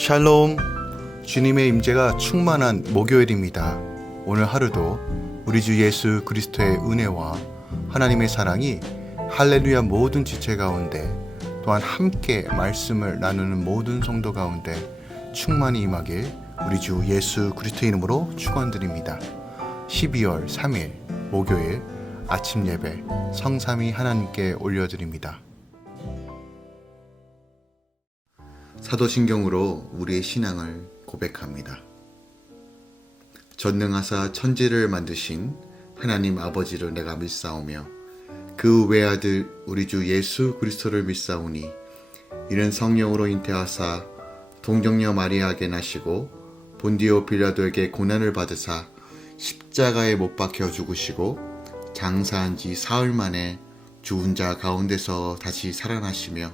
샬롬, 주님의 임재가 충만한 목요일입니다. 오늘 하루도 우리 주 예수 그리스도의 은혜와 하나님의 사랑이 할렐루야 모든 지체 가운데, 또한 함께 말씀을 나누는 모든 성도 가운데 충만히 임하길 우리 주 예수 그리스도 이름으로 축원드립니다. 12월 3일 목요일 아침 예배 성삼위 하나님께 올려드립니다. 사도신경으로 우리의 신앙을 고백합니다. 전능하사 천지를 만드신 하나님 아버지를 내가 믿사오며 그 외아들 우리 주 예수 그리스도를 믿사오니 이는 성령으로 잉태하사 동정녀 마리아에게 나시고 본디오 빌라도에게 고난을 받으사 십자가에 못 박혀 죽으시고 장사한 지 사흘 만에 죽은 자 가운데서 다시 살아나시며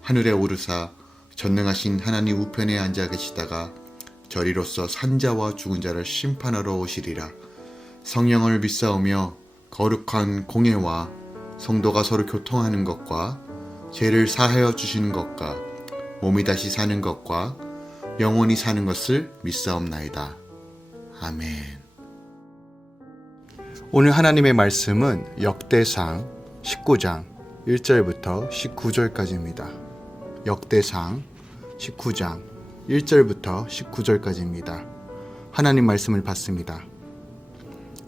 하늘에 오르사 전능하신 하나님 우편에 앉아 계시다가 저리로서 산자와 죽은 자를 심판하러 오시리라. 성령을 믿사오며 거룩한 공예와 성도가 서로 교통하는 것과 죄를 사하여 주시는 것과 몸이 다시 사는 것과 영원히 사는 것을 믿사옵나이다. 아멘. 오늘 하나님의 말씀은 역대상 19장 1절부터 19절까지입니다. 역대상 19장 1절부터 19절까지입니다. 하나님 말씀을 받습니다.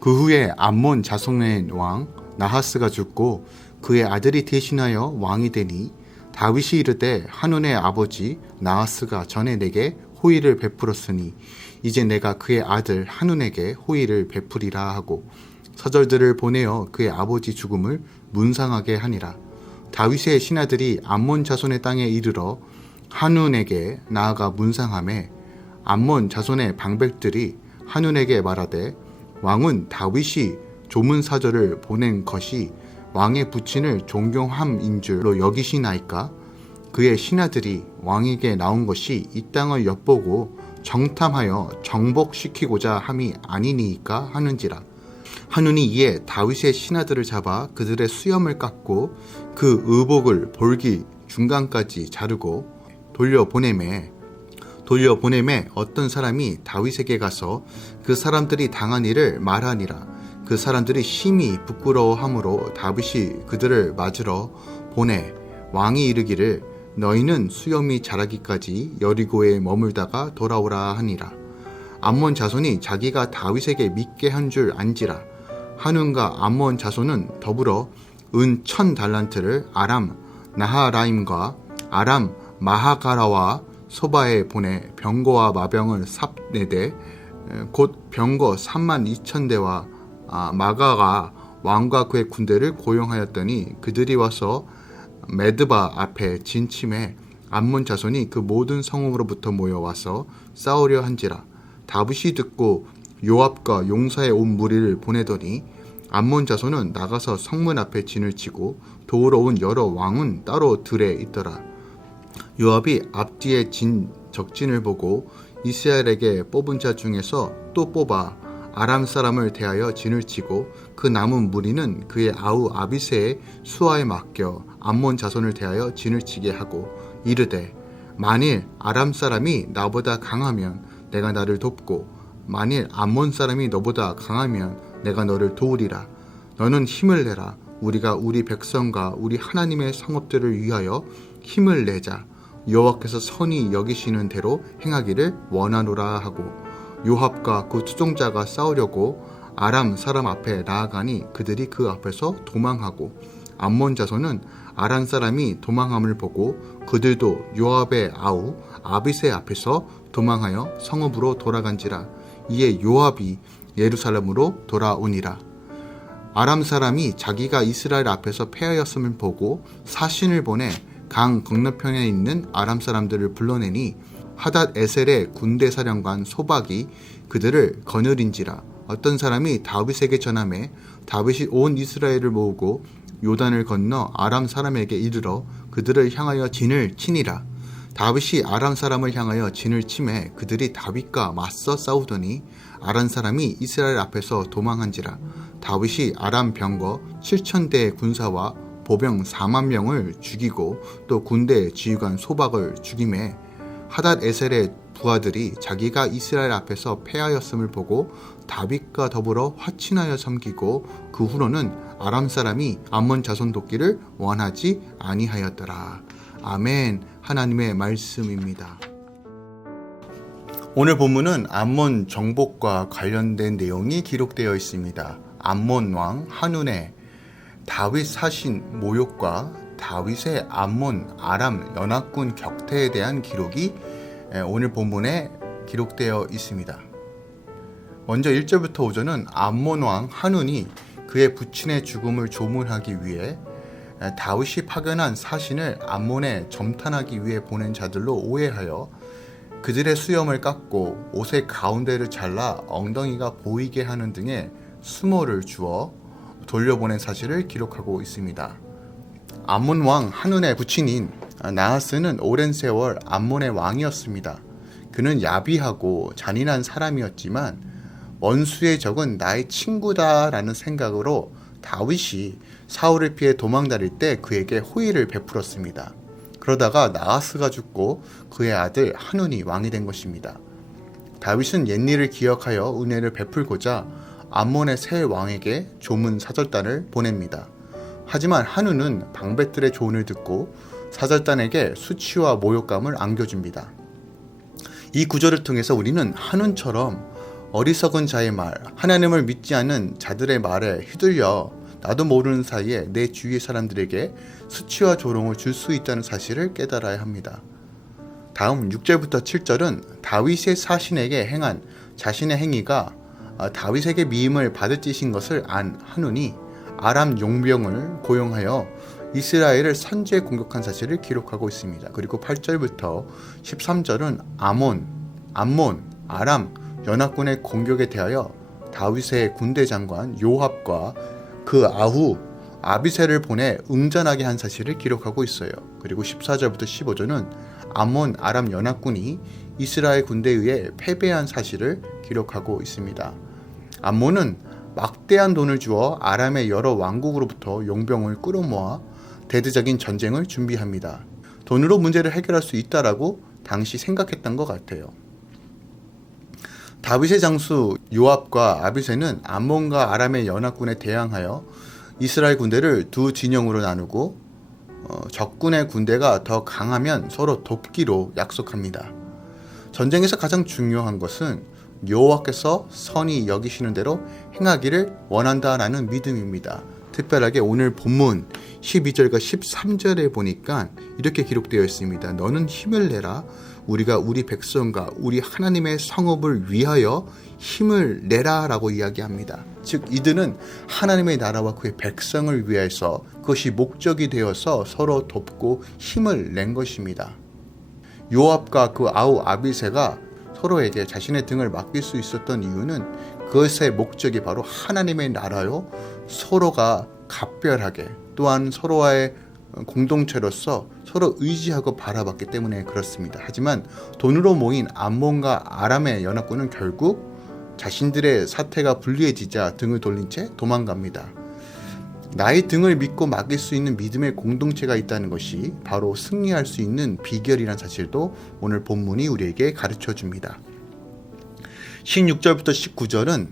그 후에 암몬 자손의 왕 나하스가 죽고 그의 아들이 대신하여 왕이 되니 다윗이 이르되 한운의 아버지 나하스가 전에 내게 호의를 베풀었으니 이제 내가 그의 아들 한운에게 호의를 베풀이라 하고 서절들을 보내어 그의 아버지 죽음을 문상하게 하니라. 다윗의 신하들이 암몬 자손의 땅에 이르러 한운에게 나아가 문상하매 암몬 자손의 방백들이 한운에게 말하되 왕은 다윗이 조문사절을 보낸 것이 왕의 부친을 존경함인 줄로 여기시나이까? 그의 신하들이 왕에게 나온 것이 이 땅을 엿보고 정탐하여 정복시키고자 함이 아니니이까 하는지라. 한운이 이에 다윗의 신하들을 잡아 그들의 수염을 깎고 그 의복을 볼기 중간까지 자르고 돌려보내매 어떤 사람이 다윗에게 가서 그 사람들이 당한 일을 말하니라. 그 사람들이 심히 부끄러워하므로 다윗이 그들을 맞으러 보내 왕이 이르기를 너희는 수염이 자라기까지 여리고에 머물다가 돌아오라 하니라. 암몬 자손이 자기가 다윗에게 믿게 한 줄 안지라. 한운과 암몬 자손은 더불어 은 1000달란트를 아람 나하라임과 아람 마하가라와 소바에 보내 병거와 마병을 삽내되 곧 병거 32,000대와 마가가 왕과 그의 군대를 고용하였더니 그들이 와서 메드바 앞에 진침해 암몬 자손이 그 모든 성읍으로부터 모여와서 싸우려 한지라. 다윗이 듣고 요압과 용사의 온 무리를 보내더니 암몬 자손은 나가서 성문 앞에 진을 치고 도우러 온 여러 왕은 따로 들에 있더라. 요압이 앞뒤에 진 적진을 보고 이스라엘에게 뽑은 자 중에서 또 뽑아 아람 사람을 대하여 진을 치고 그 남은 무리는 그의 아우 아비새의 수하에 맡겨 암몬 자손을 대하여 진을 치게 하고 이르되 만일 아람 사람이 나보다 강하면 내가 나를 돕고 만일 암몬 사람이 너보다 강하면 내가 너를 도우리라. 너는 힘을 내라. 우리가 우리 백성과 우리 하나님의 성읍들을 위하여 힘을 내자. 여호와께서 선히 여기시는 대로 행하기를 원하노라 하고 요압과 그 투종자가 싸우려고 아람 사람 앞에 나아가니 그들이 그 앞에서 도망하고 암몬 자손은 아람 사람이 도망함을 보고 그들도 요압의 아우 아비새 앞에서 도망하여 성읍으로 돌아간지라. 이에 요압이 예루살렘으로 돌아오니라. 아람 사람이 자기가 이스라엘 앞에서 패하였음을 보고 사신을 보내 강 건너편에 있는 아람 사람들을 불러내니 하닷 에셀의 군대 사령관 소박이 그들을 거느린지라. 어떤 사람이 다윗에게 전하매 다윗이 온 이스라엘을 모으고 요단을 건너 아람 사람에게 이르러 그들을 향하여 진을 치니라. 다윗이 아람 사람을 향하여 진을 치매 그들이 다윗과 맞서 싸우더니 아람 사람이 이스라엘 앞에서 도망한지라. 다윗이 아람 병거 7,000대의 군사와 보병 4만 명을 죽이고 또 군대 지휘관 소박을 죽이매 하닷 에셀의 부하들이 자기가 이스라엘 앞에서 패하였음을 보고 다윗과 더불어 화친하여 섬기고 그 후로는 아람 사람이 암몬 자손 돕기를 원하지 아니하였더라. 아멘. 하나님의 말씀입니다. 오늘 본문은 암몬 정복과 관련된 내용이 기록되어 있습니다. 암몬 왕 한운의 다윗 사신 모욕과 다윗의 암몬 아람 연합군 격퇴에 대한 기록이 오늘 본문에 기록되어 있습니다. 먼저 1절부터 5절은 암몬 왕 한운이 그의 부친의 죽음을 조문하기 위해 다윗이 파견한 사신을 암몬에 점탄하기 위해 보낸 자들로 오해하여 그들의 수염을 깎고 옷의 가운데를 잘라 엉덩이가 보이게 하는 등의 수모를 주어 돌려보낸 사실을 기록하고 있습니다. 암몬 왕 한운의 부친인 나하스는 오랜 세월 암몬의 왕이었습니다. 그는 야비하고 잔인한 사람이었지만 원수의 적은 나의 친구다라는 생각으로 다윗이 사울을 피해 도망다닐 때 그에게 호의를 베풀었습니다. 그러다가 나하스가 죽고 그의 아들 한운이 왕이 된 것입니다. 다윗은 옛일을 기억하여 은혜를 베풀고자 암몬의 새 왕에게 조문 사절단을 보냅니다. 하지만 한운은 방백들의 조언을 듣고 사절단에게 수치와 모욕감을 안겨줍니다. 이 구절을 통해서 우리는 한운처럼 어리석은 자의 말, 하나님을 믿지 않는 자들의 말에 휘둘려 나도 모르는 사이에 내 주위의 사람들에게 수치와 조롱을 줄 수 있다는 사실을 깨달아야 합니다. 다음 6절부터 7절은 다윗의 사신에게 행한 자신의 행위가 다윗에게 미임을 받을 짓인 것을 안 한운이 아람 용병을 고용하여 이스라엘을 선제에 공격한 사실을 기록하고 있습니다. 그리고 8절부터 13절은 암몬, 아람 연합군의 공격에 대하여 다윗의 군대 장관 요압과 그 아후 아비새를 보내 응전하게 한 사실을 기록하고 있어요. 그리고 14절부터 15절은 암몬 아람 연합군이 이스라엘 군대에 의해 패배한 사실을 기록하고 있습니다. 암몬은 막대한 돈을 주어 아람의 여러 왕국으로부터 용병을 끌어모아 대대적인 전쟁을 준비합니다. 돈으로 문제를 해결할 수 있다라고 당시 생각했던 것 같아요. 다윗의 장수 요압과 아비새는 암몬과 아람의 연합군에 대항하여 이스라엘 군대를 두 진영으로 나누고 적군의 군대가 더 강하면 서로 돕기로 약속합니다. 전쟁에서 가장 중요한 것은 여호와께서 선히 여기시는 대로 행하기를 원한다라는 믿음입니다. 특별하게 오늘 본문 12절과 13절에 보니까 이렇게 기록되어 있습니다. 너는 힘을 내라. 우리가 우리 백성과 우리 하나님의 성읍을 위하여 힘을 내라 라고 이야기합니다. 즉 이들은 하나님의 나라와 그의 백성을 위해서 그것이 목적이 되어서 서로 돕고 힘을 낸 것입니다. 요압과 그 아우 아비새가 서로에게 자신의 등을 맡길 수 있었던 이유는 그것의 목적이 바로 하나님의 나라요, 서로가 각별하게 또한 서로와의 공동체로서 서로 의지하고 바라봤기 때문에 그렇습니다. 하지만 돈으로 모인 암몬과 아람의 연합군은 결국 자신들의 사태가 불리해지자 등을 돌린 채 도망갑니다. 나의 등을 믿고 맡길 수 있는 믿음의 공동체가 있다는 것이 바로 승리할 수 있는 비결이라는 사실도 오늘 본문이 우리에게 가르쳐 줍니다. 16절부터 19절은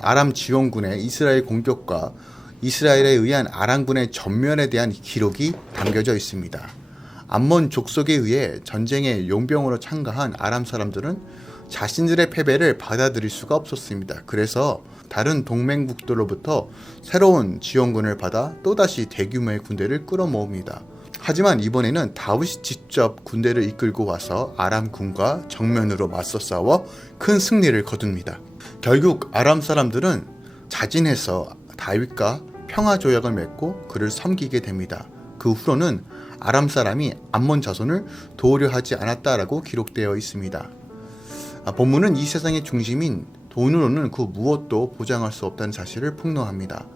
아람 지원군의 이스라엘 공격과 이스라엘에 의한 아람군의 전멸에 대한 기록이 담겨져 있습니다. 암몬 족속에 의해 전쟁에 용병으로 참가한 아람 사람들은 자신들의 패배를 받아들일 수가 없었습니다. 그래서 다른 동맹국들로부터 새로운 지원군을 받아 또다시 대규모의 군대를 끌어모읍니다. 하지만 이번에는 다윗이 직접 군대를 이끌고 와서 아람군과 정면으로 맞서 싸워 큰 승리를 거둡니다. 결국 아람 사람들은 자진해서 다윗과 평화조약을 맺고 그를 섬기게 됩니다. 그 후로는 아람 사람이 암몬 자손을 도우려 하지 않았다라고 기록되어 있습니다. 본문은 이 세상의 중심인 돈으로는 그 무엇도 보장할 수 없다는 사실을 폭로합니다.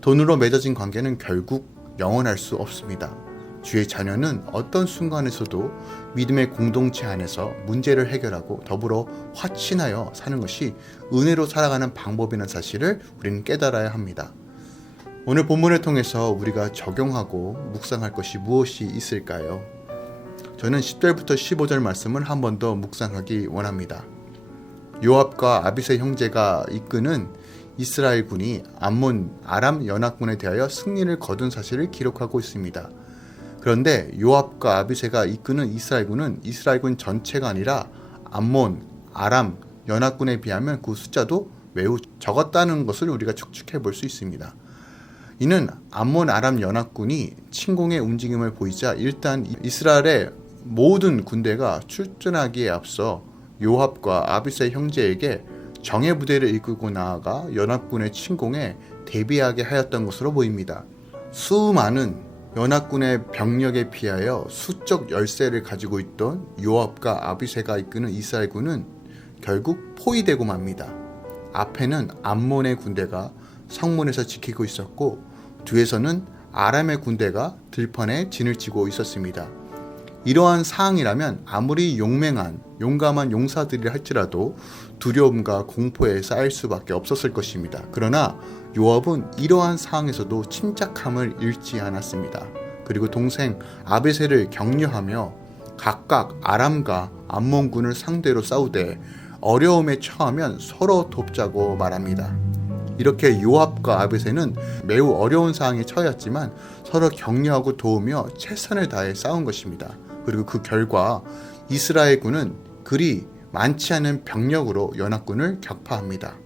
돈으로 맺어진 관계는 결국 영원할 수 없습니다. 주의 자녀는 어떤 순간에서도 믿음의 공동체 안에서 문제를 해결하고 더불어 화친하여 사는 것이 은혜로 살아가는 방법이라는 사실을 우리는 깨달아야 합니다. 오늘 본문을 통해서 우리가 적용하고 묵상할 것이 무엇이 있을까요? 저는 10절부터 15절 말씀을 한 번 더 묵상하기 원합니다. 요압과 아비새 형제가 이끄는 이스라엘 군이 암몬 아람 연합군에 대하여 승리를 거둔 사실을 기록하고 있습니다. 그런데 요압과 아비새가 이끄는 이스라엘군 전체가 아니라 암몬 아람 연합군에 비하면 그 숫자도 매우 적었다는 것을 우리가 추측해 볼 수 있습니다. 이는 암몬 아람 연합군이 침공의 움직임을 보이자 일단 이스라엘의 모든 군대가 출전하기에 앞서 요압과 아비새 형제에게 정예 부대를 이끌고 나아가 연합군의 침공에 대비하게 하였던 것으로 보입니다. 수많은 연합군의 병력에 비하여 수적 열세를 가지고 있던 요압과 아비새가 이끄는 이스라엘군은 결국 포위되고 맙니다. 앞에는 암몬의 군대가 성문에서 지키고 있었고 뒤에서는 아람의 군대가 들판에 진을 치고 있었습니다. 이러한 상황이라면 아무리 용감한 용사들이 할지라도 두려움과 공포에 쌓일 수밖에 없었을 것입니다. 그러나 요압은 이러한 상황에서도 침착함을 잃지 않았습니다. 그리고 동생 아비새를 격려하며 각각 아람과 암몬군을 상대로 싸우되 어려움에 처하면 서로 돕자고 말합니다. 이렇게 요압과 아비새는 매우 어려운 상황에 처했지만 서로 격려하고 도우며 최선을 다해 싸운 것입니다. 그리고 그 결과 이스라엘군은 그리 많지 않은 병력으로 연합군을 격파합니다.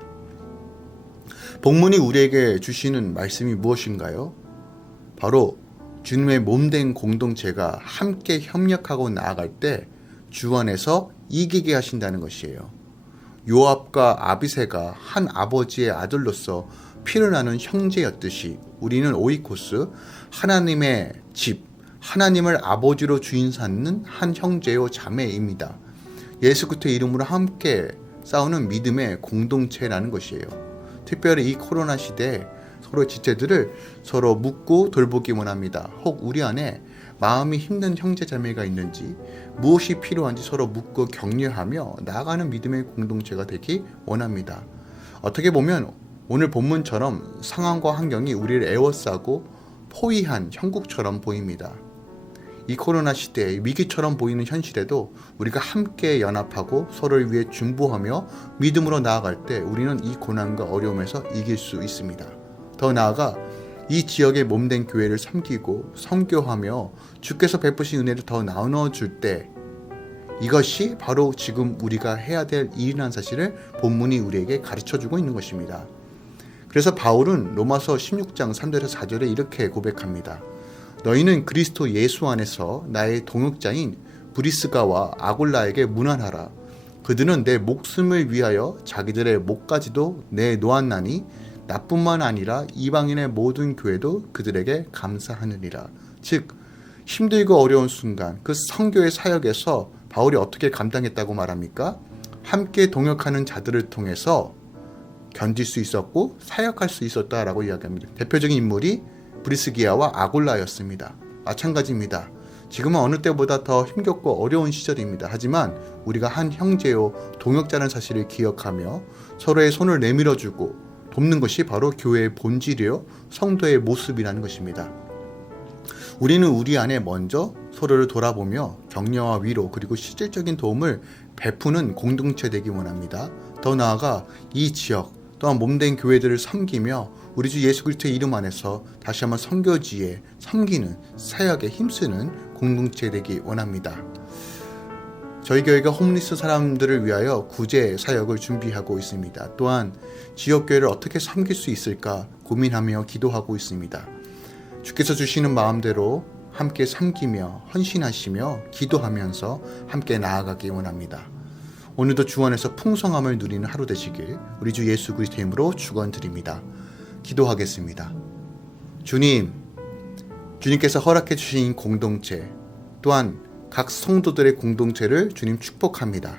본문이 우리에게 주시는 말씀이 무엇인가요? 바로 주님의 몸된 공동체가 함께 협력하고 나아갈 때 주 안에서 이기게 하신다는 것이에요. 요압과 아비새가 한 아버지의 아들로서 피를 나눈 형제였듯이 우리는 오이코스, 하나님의 집, 하나님을 아버지로 주인 삼는 한 형제요 자매입니다. 예수 그리스도의 이름으로 함께 싸우는 믿음의 공동체라는 것이에요. 특별히 이 코로나 시대에 서로의 지체들을 서로 묻고 돌보기 원합니다. 혹 우리 안에 마음이 힘든 형제 자매가 있는지 무엇이 필요한지 서로 묻고 격려하며 나아가는 믿음의 공동체가 되기 원합니다. 어떻게 보면 오늘 본문처럼 상황과 환경이 우리를 에워싸고 포위한 형국처럼 보입니다. 이 코로나 시대에 위기처럼 보이는 현실에도 우리가 함께 연합하고 서로를 위해 중보하며 믿음으로 나아갈 때 우리는 이 고난과 어려움에서 이길 수 있습니다. 더 나아가 이 지역의 몸된 교회를 섬기고 선교하며 주께서 베푸신 은혜를 더 나눠줄 때 이것이 바로 지금 우리가 해야 될 일이라는 사실을 본문이 우리에게 가르쳐주고 있는 것입니다. 그래서 바울은 로마서 16장 3절에서 4절에 이렇게 고백합니다. 너희는 그리스도 예수 안에서 나의 동역자인 브리스가와 아골라에게 문안하라. 그들은 내 목숨을 위하여 자기들의 목까지도 내놓았나니 나뿐만 아니라 이방인의 모든 교회도 그들에게 감사하느니라. 즉 힘들고 어려운 순간 그 선교의 사역에서 바울이 어떻게 감당했다고 말합니까? 함께 동역하는 자들을 통해서 견딜 수 있었고 사역할 수 있었다라고 이야기합니다. 대표적인 인물이 브리스기아와 아골라였습니다. 마찬가지입니다. 지금은 어느 때보다 더 힘겹고 어려운 시절입니다. 하지만 우리가 한 형제요 동역자라는 사실을 기억하며 서로의 손을 내밀어주고 돕는 것이 바로 교회의 본질이요 성도의 모습이라는 것입니다. 우리는 우리 안에 먼저 서로를 돌아보며 격려와 위로 그리고 실질적인 도움을 베푸는 공동체 되기 원합니다. 더 나아가 이 지역 또한 몸된 교회들을 섬기며 우리 주 예수 그리스도의 이름 안에서 다시 한번 선교지에 섬기는 사역에 힘쓰는 공동체 되기 원합니다. 저희 교회가 홈리스 사람들을 위하여 구제 사역을 준비하고 있습니다. 또한 지역교회를 어떻게 섬길 수 있을까 고민하며 기도하고 있습니다. 주께서 주시는 마음대로 함께 섬기며 헌신하시며 기도하면서 함께 나아가기 원합니다. 오늘도 주 안에서 풍성함을 누리는 하루 되시길 우리 주 예수 그리스도의 이름으로 축원드립니다. 기도하겠습니다. 주님께서 허락해 주신 공동체 또한 각 성도들의 공동체를 주님 축복합니다.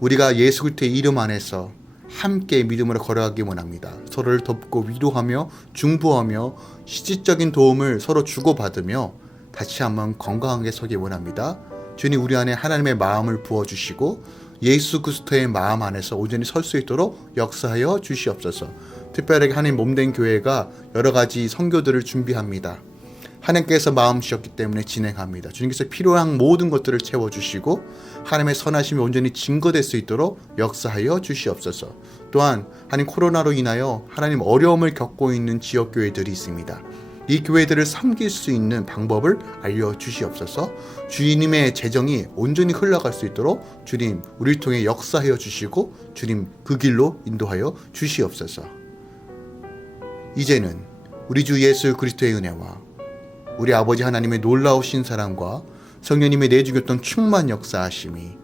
우리가 예수 그리스도의 이름 안에서 함께 믿음으로 걸어가기 원합니다. 서로를 돕고 위로하며 중보하며 실질적인 도움을 서로 주고받으며 다시 한번 건강하게 서기 원합니다. 주님 우리 안에 하나님의 마음을 부어주시고 예수 그리스도의 마음 안에서 온전히 설 수 있도록 역사하여 주시옵소서. 특별하게 하나님 몸된 교회가 여러 가지 선교들을 준비합니다. 하나님께서 마음 주셨기 때문에 진행합니다. 주님께서 필요한 모든 것들을 채워주시고 하나님의 선하심이 온전히 증거될 수 있도록 역사하여 주시옵소서. 또한 하나님 코로나로 인하여 하나님 어려움을 겪고 있는 지역교회들이 있습니다. 이 교회들을 섬길 수 있는 방법을 알려주시옵소서. 주님의 재정이 온전히 흘러갈 수 있도록 주님 우리를 통해 역사하여 주시고 주님 그 길로 인도하여 주시옵소서. 이제는 우리 주 예수 그리스도의 은혜와 우리 아버지 하나님의 놀라우신 사랑과 성령님의 내주셨던 충만 역사하심이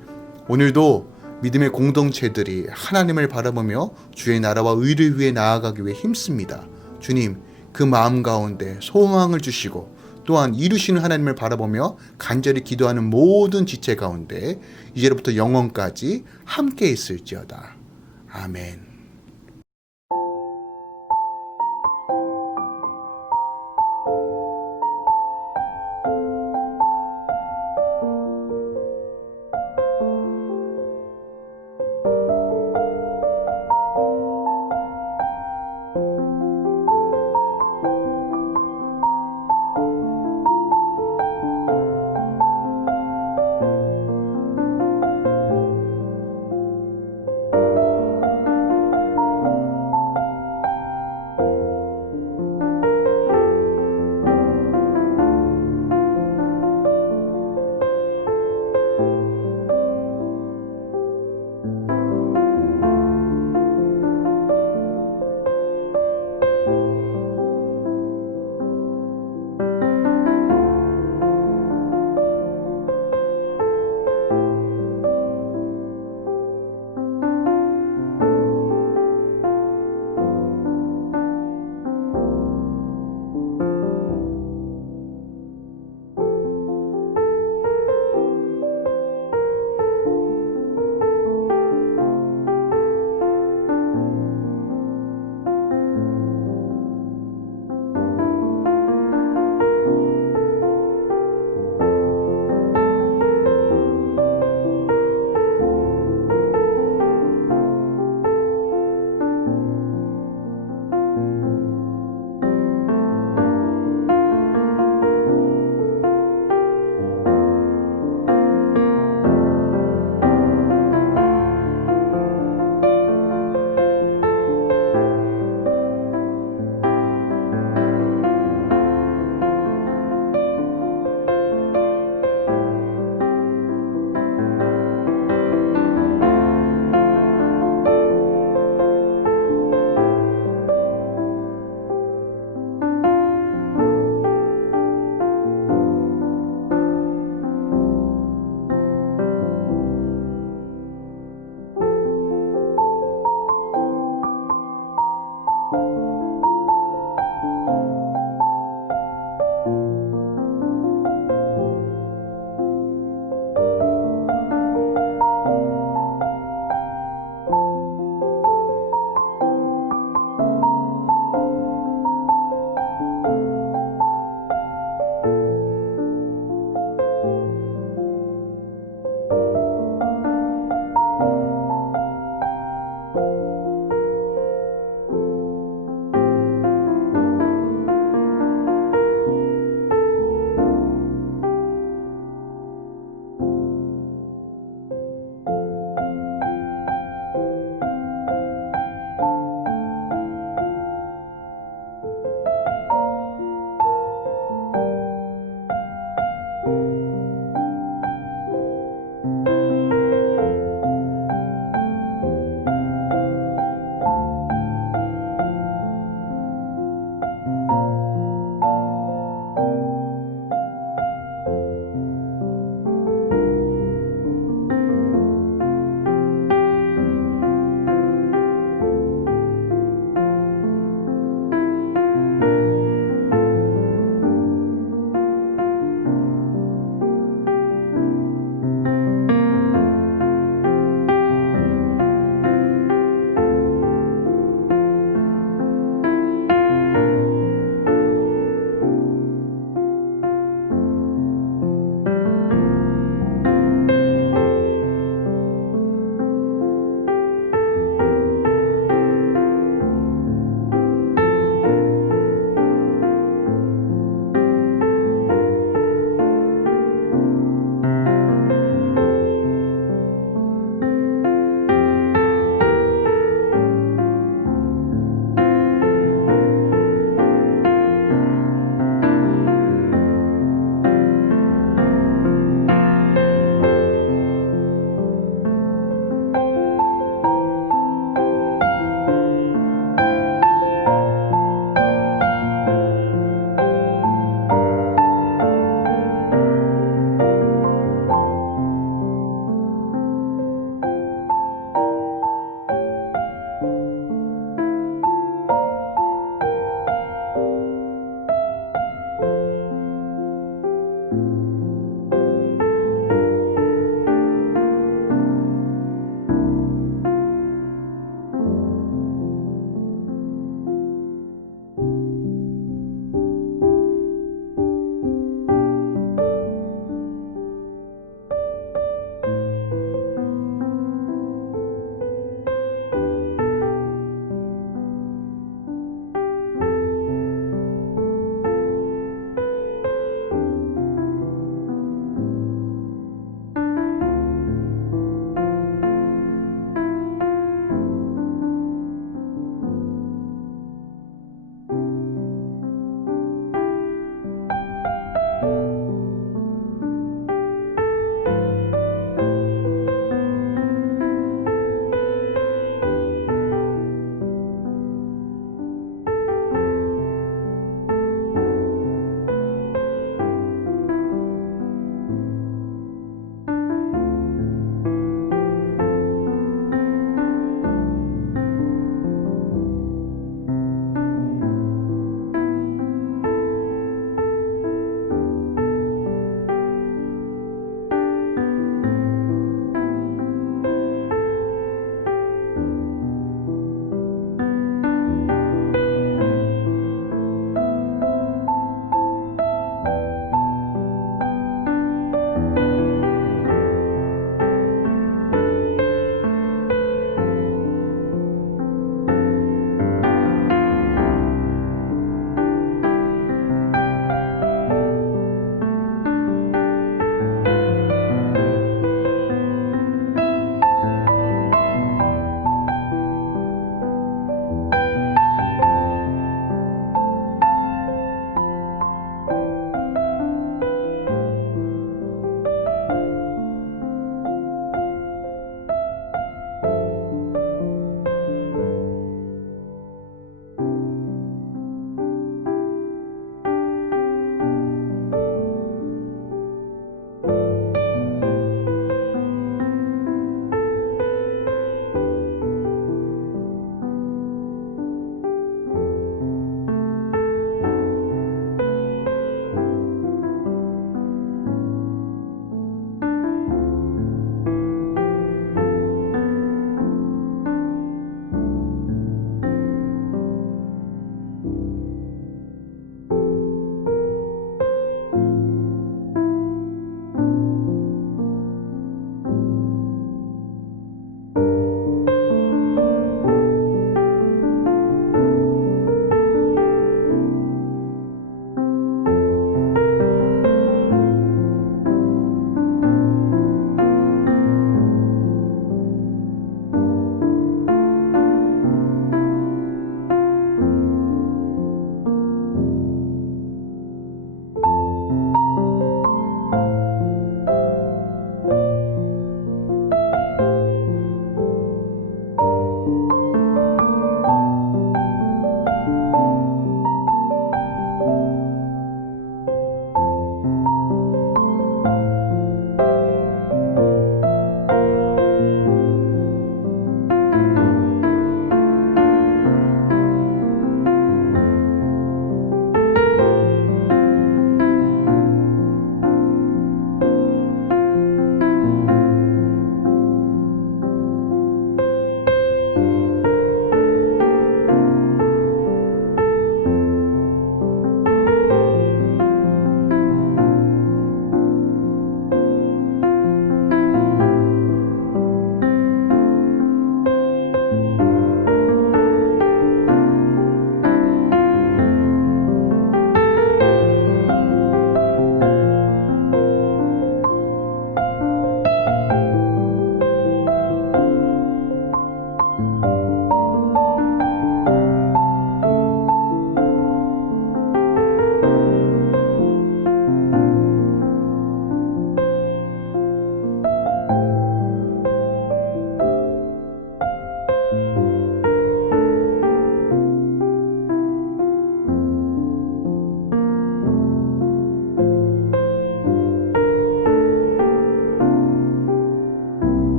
오늘도 믿음의 공동체들이 하나님을 바라보며 주의 나라와 의를 위해 나아가기 위해 힘씁니다. 주님 그 마음 가운데 소망을 주시고 또한 이루시는 하나님을 바라보며 간절히 기도하는 모든 지체 가운데 이제로부터 영원까지 함께 있을지어다. 아멘.